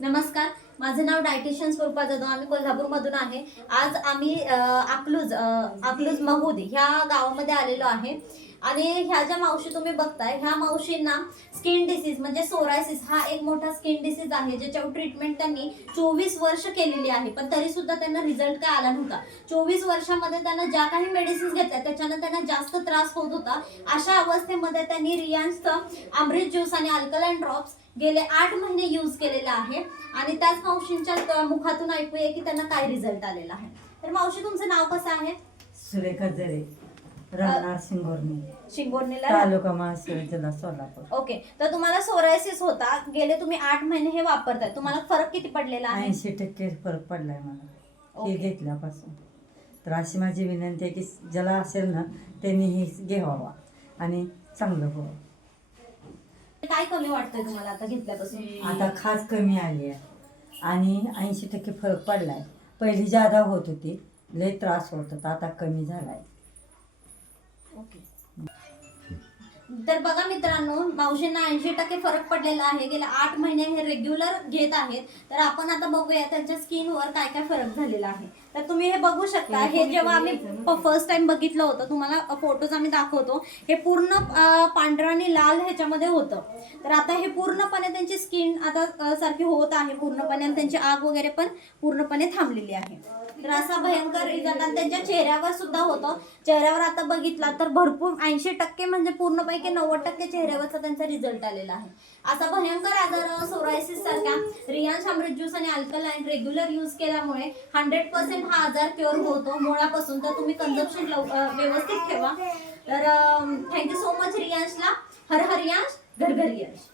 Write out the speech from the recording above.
नमस्कार, माझं नाव डायटिशियन स्वरूपा जाधव. आम्ही कोल्हापूरमधून आहे. आज आम्ही अकलूज महूद ह्या गावामध्ये आलेलो आहे. आणि ह्या ज्या मावशी तुम्ही बघताय, ह्या मावशींना स्किन डिसीज म्हणजे सोरायसिस हा एक मोठा स्किन डिसीज आहे, ज्याच्यावर ट्रीटमेंट त्यांनी 24 वर्ष केलेली आहे, पण तरी सुद्धा त्यांना रिझल्ट काय आला नव्हता. 24 वर्षामध्ये त्यांना ज्या काही मेडिसिन्स घेतल्या त्याच्यानं त्यांना जास्त त्रास होत होता. अशा अवस्थेमध्ये त्यांनी रियांचं अमृत ज्यूस आणि अल्कलाइन ड्रॉप्स गेले 8 महिने यूज केलेला आहे. आणि त्याच मावशींच्या मुखातून ऐकूया की त्यांना काय रिझल्ट आलेला आहे. तर मावशी, तुमचं नाव कसं आहे? सुरेखा जरे, राहणार शिंगोर्णीला, तालुका महासर, जिल्हा सोलापूर. ओके. तर तुम्हाला सोरायसिस होता, गेले तुम्ही 8 महिने हे वापरताय, तुम्हाला फरक किती पडलेला आहे? 80% फरक पडलाय मला हे ओके. घेतल्यापासून. तर अशी माझी विनंती आहे की ज्याला असेल ना त्यांनी हे घ्यावा आणि चांगलं हो. काय कमी वाटतंय तुम्हाला आता घेतल्यापासून? आता खास कमी आली आहे आणि 80% फरक पडलाय. पहिली जादा होत होती, लय त्रास होत होता, आता कमी झालाय. ओके. तर बघा मित्रांनो, मावशींना 80% फरक पडलेला आहे. गेल्या 8 महिने हे रेग्युलर घेत आहेत. तर आपण आता बघूया त्यांच्या स्किनवर काय काय फरक झालेला आहे. तर तुम्ही हे बघू शकता. हे जेव्हा आम्ही फर्स्ट टाइम बघितलं होतं, तुम्हाला फोटोज आम्ही दाखवतो, हे पूर्ण पांढरं आणि लाल ह्याच्यामध्ये होतं. तर आता हे पूर्णपणे त्यांची स्किन आता सारखी होत आहे पूर्णपणे, आणि त्यांची आग वगैरे पण पूर्णपणे थांबलेली आहे. तर असा भयंकर रिझल्ट आणि त्यांच्या चेहऱ्यावर सुद्धा होतं. चेहऱ्यावर आता बघितला तर भरपूर 80% म्हणजे पूर्णपैकी 90% चेहऱ्यावरचा त्यांचा रिझल्ट आलेला आहे. असा भयंकर आजार सोरायसिस सारख्या रियांश अमृत ज्यूस आणि अल्कलाइन रेग्युलर यूज केल्यामुळे 100% हा आजार क्युअर होतो मुळापासून. तर तुम्ही कन्झम्पशन व्यवस्थित ठेवा. तर थँक्यू सो मच रियांशला. हर हर रियांश, घर घर यश.